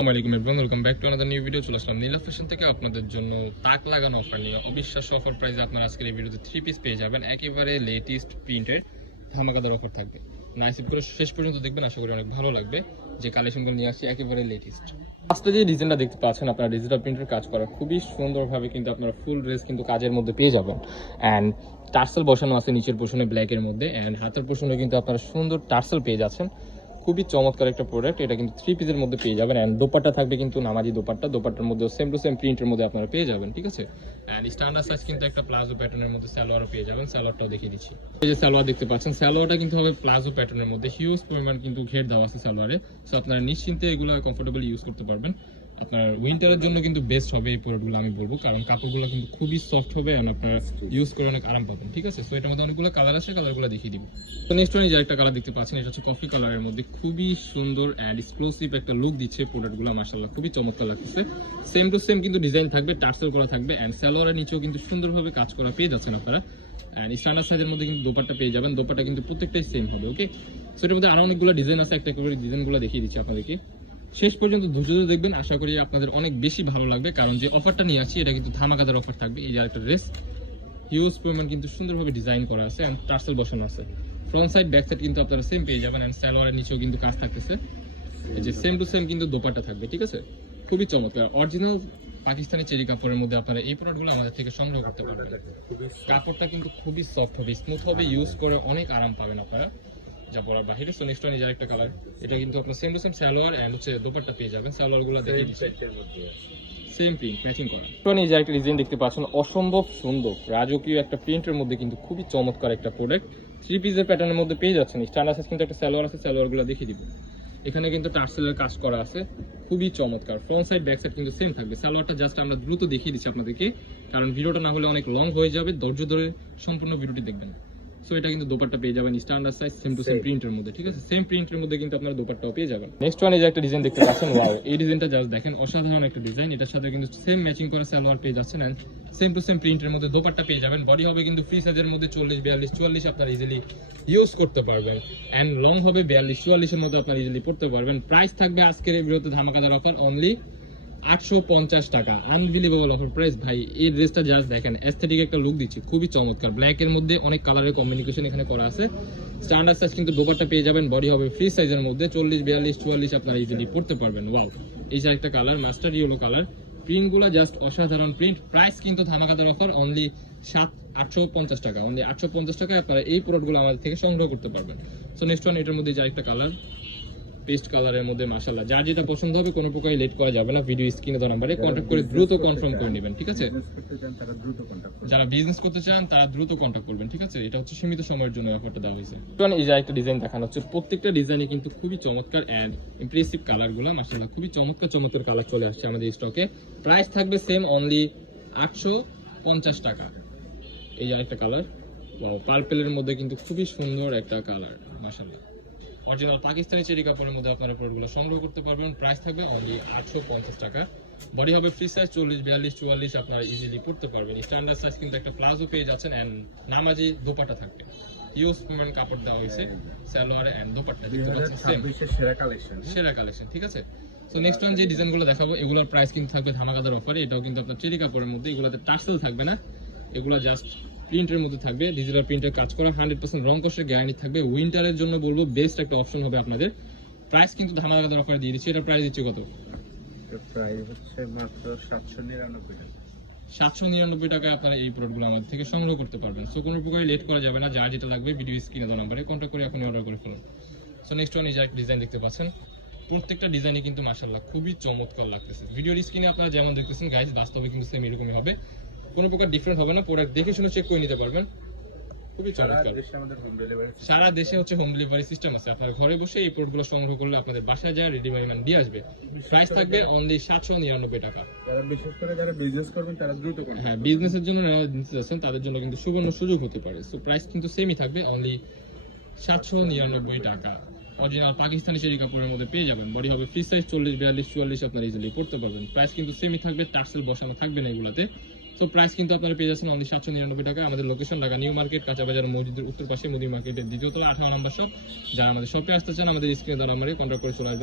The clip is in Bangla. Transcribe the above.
আসসালামু আলাইকুম everyone, welcome back to another new video. চলে আসলাম নীলা ফ্যাশন থেকে আপনাদের জন্য তাক লাগানো অফার নিয়ে। অবিশ্বাস্য অফার প্রাইসে আপনারা আজকের এই ভিডিওতে 3 পিস পেয়ে যাবেন। একেবারে লেটেস্ট প্রিন্টেড ধামাকাদার অফার থাকবে। নাইসিপ করে শেষ পর্যন্ত দেখবেন, আশা করি অনেক ভালো লাগবে। যে কালেকশনগুলো নিয়ে আসি একেবারে লেটেস্ট। ফার্স্টে যে ডিজাইনটা দেখতে পাচ্ছেন আপনারা ডিজিটাল প্রিন্টের কাজ করা, খুবই সুন্দরভাবে কিন্তু আপনারা ফুল ড্রেস কিন্তু কাজের মধ্যে পেয়ে যাবেন। অ্যান্ড টার্সেল বসানো আছে নিচের পোর্শনে ব্ল্যাকের মধ্যে, অ্যান্ড হাতের পোর্শনে কিন্তু আপনারা সুন্দর টার্সেল পেয়ে যাচ্ছেন। খুবই চমৎকার একটা প্রোডাক্ট। এটা কিন্তু 3 পিসের মধ্যে পেয়ে যাবেন। এন্ড দোপাট্টা থাকবে কিন্তু নামাজি দোপাট্টার মধ্যে সেম টু সেম প্রিন্টের মধ্যে আপনারা পেয়ে যাবেন, ঠিক আছে। এন্ড স্ট্যান্ডার্ড সাইজ কিন্তু একটা প্লাজো প্যাটার্নের মধ্যে সালোয়ারও পেয়ে যাবেন। সালোয়ারটাও দেখিয়ে দিচ্ছি। এই যে সালোয়ার দেখতে পাচ্ছেন, সালোয়ারটা কিন্তু হবে প্লাজো প্যাটার্নের মধ্যে, হিউজ পরিমাণ কিন্তু ঘের দেওয়া আছে সালোয়ারে। সো আপনারা নিশ্চিন্তে এগুলো কমফোর্টেবলি ইউজ করতে পারবেন। আপনার উইন্টারের জন্য কিন্তু বেস্ট হবে এই প্রোডাক্টগুলো আমি বলবো, কারণ কাপড়গুলো কিন্তু খুবই সফট হবে এবং আপনারা ইউজ করে অনেক আরাম পাবেন, ঠিক আছে। সো এটার মধ্যে অনেকগুলো কালার আছে, কালারগুলো দেখিয়ে দিব। তো নেক্সট ওয়ান যে একটা কালার দেখতে পাচ্ছেন, এটা হচ্ছে কফি কালারের মধ্যে। খুবই সুন্দর অ্যান্ড এক্সক্লুসিভ একটা লুক দিচ্ছে প্রোডাক্টগুলো, মাশাআল্লাহ খুবই চমৎকার লাগতেছে। সেম টু সেম কিন্তু ডিজাইন থাকবে, টার্সেল করা থাকবে, অ্যান্ড সালোয়ারের নিচেও কিন্তু সুন্দরভাবে কাজ করা পেয়ে যাচ্ছেন আপনারা। অ্যান্ড স্ট্যান্ডার্ড সাইজের মধ্যে কিন্তু দোপাট্টা পেয়ে যাবেন। দোপাট্টা কিন্তু প্রত্যেকটাই সেম হবে, ওকে। সো এটার মধ্যে আরো অনেকগুলো ডিজাইন আছে, একটা করে ডিজাইনগুলো দেখিয়ে দিচ্ছি আপনাদেরকে। শেষ পর্যন্ত ধৈর্য দেখবেন, আশা করি আপনাদের অনেক বেশি ভালো লাগবে, কারণ যে অফারটা নিয়ে আসছি এটা কিন্তু ধামাকাদার অফার থাকবে। এই যে একটা ড্রেস, হিউজ পরিমাণ কিন্তু সুন্দরভাবে ডিজাইন করা আছে এন্ড টার্সেল বসানো আছে। ফ্রন্ট সাইড ব্যাক সাইড কিন্তু আপনারা সেম পেয়ে যাবেন, এন্ড সালোয়ারের নিচেও কিন্তু কাজ থাকতেছে। এই যে সেম টু সেম কিন্তু দোপাট্টা থাকবে, ঠিক আছে। খুবই চমৎকার অরিজিনাল পাকিস্তানি চেরি কাপড়ের মধ্যে আপনারা এই প্রোডাক্টগুলো আমাদের থেকে সংগ্রহ করতে পারবেন। কাপড়টা কিন্তু খুবই সফট হবে, স্মুথ হবে, ইউজ করে অনেক আরাম পাবেন আপনারা যা বলার বাহিরে। সো নেক্সট ওয়ান এই একটা কালার, এটা কিন্তু আপনার same to same salwar and হচ্ছে দোপাট্টা পেয়ে যাবেন। সালোয়ারগুলো দেখিয়ে দিচ্ছি, সেম প্রিন্ট ম্যাচিং করা। এই যে একটা ডিজাইন দেখতে পাচ্ছেন, অসম্ভব সুন্দর রাজকীয় একটা প্রিন্টের মধ্যে কিন্তু খুবই চমৎকার একটা প্রোডাক্ট। 3 পিসের প্যাটার্নের মধ্যে পেয়ে যাচ্ছেন। স্ট্যান্ডার্ড সাইজ কিন্তু একটা সালোয়ার আছে, সালোয়ারগুলো দেখিয়ে দিব। এখানে কিন্তু টার্সেলের কাজ করা আছে, খুবই চমৎকার। ফ্রন্ট সাইড ব্যাক সাইড কিন্তু সেম থাকবে। সালোয়ারটা জাস্ট আমরা দ্রুত দেখিয়ে দিচ্ছি আপনাদেরকে, কারণ ভিডিওটা না হলে অনেক লং হয়ে যাবে। ধৈর্য ধরে সম্পূর্ণ ভিডিওটি দেখবেন। সো এটা কিন্তু দোপাট্টা পেয়ে যাবেন standard size same to same প্রিন্টের মধ্যে, ঠিক আছে। সেম প্রিন্টের মধ্যে কিন্তু আপনারা দোপাট্টাও পেয়ে যাবেন। নেক্সট ওয়ান এই যে একটা ডিজাইন দেখতে পাচ্ছেন, ওয়াও, এই ডিজাইনটা জাস্ট দেখেন, অসাধারণ একটা ডিজাইন। এটার সাথে কিন্তু সেম ম্যাচিং করা সালোয়ার পেয়ে যাচ্ছেন এন্ড সেম টু সেম প্রিন্টের মধ্যে দোপাট্টা পেয়ে যাবেন। বডি হবে কিন্তু ফ্রি সাইজের মধ্যে 40, 42, 44 আপনারা ইজিলি ইউজ করতে পারবেন। এন্ড লং হবে 42, 44 এর মধ্যে আপনারা ইজিলি পড়তে পারবেন। প্রাইস থাকবে আজকের এই ভিডিওতে ধামাকাদার অফার, অনলি 850 টাকা। আনবিলিভেবল অফার প্রাইস ভাই। এই ড্রেসটা জাস্ট দেখেন, এস্থেটিক একটা লুক দিচ্ছে, খুবই চমৎকার। ব্ল্যাক এর মধ্যে অনেক কালারের কম্বিনেশন এখানে করা আছে। স্ট্যান্ডার্ড সাইজ কিন্তু দোপাট্টা পেয়ে যাবেন। বডি হবে ফ্রি সাইজের মধ্যে 40, 42, 44 আপনারা ইজিলি পড়তে পারবেন। ওয়াও, এই যে একটা কালার মাস্টার ইয়েলো কালার, প্রিন্টগুলো জাস্ট অসাধারণ প্রিন্ট। প্রাইস কিন্তু ধামাকাদার অফার, অনলি 850 টাকা। অনলি 850 টাকায় আপনারা এই প্রোডাক্টগুলো আমাদের থেকে সংগ্রহ করতে পারবেন। সো নেক্সট ওয়ান, এটার মধ্যে যে একটা কালার, পেস্ট কালারের মধ্যে, মাশাআল্লাহ যার যেটা পছন্দ হবে কোনো প্রকারই লেট করা যাবে না। ভিডিও স্ক্রিনে দেওয়া নাম্বারে কন্টাক্ট করে দ্রুত কনফার্ম করে নেবেন, ঠিক আছে। যারা বিজনেস করতে চান তারা দ্রুত কন্টাক্ট করবেন, ঠিক আছে। এটা হচ্ছে সীমিত সময়ের জন্য অফারটা দেওয়া হয়েছে। এই যে একটা ডিজাইন দেখানো হচ্ছে, প্রত্যেকটা ডিজাইনে কিন্তু খুবই চমৎকার এন্ড ইমপ্রেসিভ কালারগুলো, মাশাআল্লাহ খুবই চমৎকার কালার চলে আসছে আমাদের স্টকে। প্রাইস থাকবে সেম, অনলি 850 টাকা। এই যে একটা কালার, ওয়াও, পার্পলের মধ্যে কিন্তু খুবই সুন্দর একটা কালার, মাশাআল্লাহ। অরিজিনাল পাকিস্তানি চেরি কাপড়ের মধ্যে আপনারা প্রোডাক্টগুলো সংগ্রহ করতে পারবেন। প্রাইস থাকবে অনলি 850 টাকা। বডি হবে ফ্রি সাইজ 40, 42, 44 আপনারা ইজিলি পড়তে পারবেন। স্ট্যান্ডার্ড সাইজ কিন্তু একটা প্লাজো পেয়ে যাচ্ছেন এন্ড নামাজি দোপাট্টা থাকবে। হিউজ পরিমাণ কাপড় দেওয়া হয়েছে সালোয়ারে এন্ড দোপাট্টা দেখতে পাচ্ছেন, সেম সেরা কালেকশন, ঠিক আছে। সো নেক্সট ওয়ান যে ডিজাইনগুলো দেখাবো, এগুলোর প্রাইস কিন্তু থাকবে ধামাকাদার অফারে। এটাও কিন্তু আপনার চেরি কাপড়ের মধ্যে, এগুলোতে টার্সেল থাকবে না, এগুলো জাস্ট প্রিন্টের মধ্যে থাকবে। ডিজিটাল প্রিন্টের কাজ করা, 100% রং কষের গ্যারান্টি থাকবে। উইন্টারের জন্য বলবো বেস্ট একটা অপশন হবে আপনাদের। প্রাইস কিন্তু ধামাকাদার অফারে দিয়ে দিচ্ছি। এটা প্রাইস দিচ্ছি কত? প্রাইস হচ্ছে মাত্র 799 টাকা। 799 টাকায় আপনারা এই প্রোডাক্টগুলো আমাদের থেকে সংগ্রহ করতে পারবেন। সো কোনো প্রকার লেট করা যাবে না, যার যেটা লাগবে ভিডিও স্ক্রিনে দেওয়া নাম্বারে কন্টাক্ট করে আপনি অর্ডার করে ফেলুন। সো নেক্সট ওয়ান এই যে একটা ডিজাইন দেখতে পাচ্ছেন, প্রত্যেকটা ডিজাইনে কিন্তু মাশাআল্লাহ খুবই চমৎকার লাগতেছে। ভিডিওর স্ক্রিনে আপনারা যেমন দেখতেছেন গাইস, বাস্তবে কিন্তু সেম এরকমই হবে, কোনো প্রকার ডিফারেন্ট হবে না। প্রোডাক্ট দেখে শুনে চেক করে নিতে পারবেন, খুবই চমৎকার। সারা দেশে হচ্ছে হোম ডেলিভারি সিস্টেম আছে। আপনার ঘরে বসে এই প্রোডাক্টগুলো সংগ্রহ করলে আপনাদের বাসায় যায় রেডি মাই দিয়ে আসবে। প্রাইস থাকবে অনলি 799 টাকা। বিশেষ করে যারা বিজনেস করবেন তারা দ্রুত করুন। হ্যাঁ, বিজনেসের জন্য নেওয়া নিতে যাচ্ছেন তাদের জন্য কিন্তু সুবর্ণ সুযোগ হতে পারে। সো প্রাইস কিন্তু সেমই থাকবে, অনলি 799 টাকা। অরিজিনাল পাকিস্তানি চেরি কাপড়ের মধ্যে পেয়ে যাবেন। বডি হবে ফ্রি সাইজ 40, 42, 44 আপনারা ইজিলি পড়তে পারবেন। প্রাইস কিন্তু সেমই থাকবে, টার্সেল বসানো থাকবে না এগুলাতে। সো প্রাইস কিন্তু আপনারা পেয়ে যাচ্ছেন অনলি 799 টাকা। আমাদের লোকেশন ঢাকা নিউ মার্কেট, কাঁচাবাজার মসজিদের উত্তর পাশে মুদি মার্কেটের দ্বিতীয় তলা 18 নম্বর শপ। যারা আমাদের শপে আসতে চান আমাদের স্ক্রিনে দেওয়া নম্বরে কন্টাক্ট করে চলে আসবেন।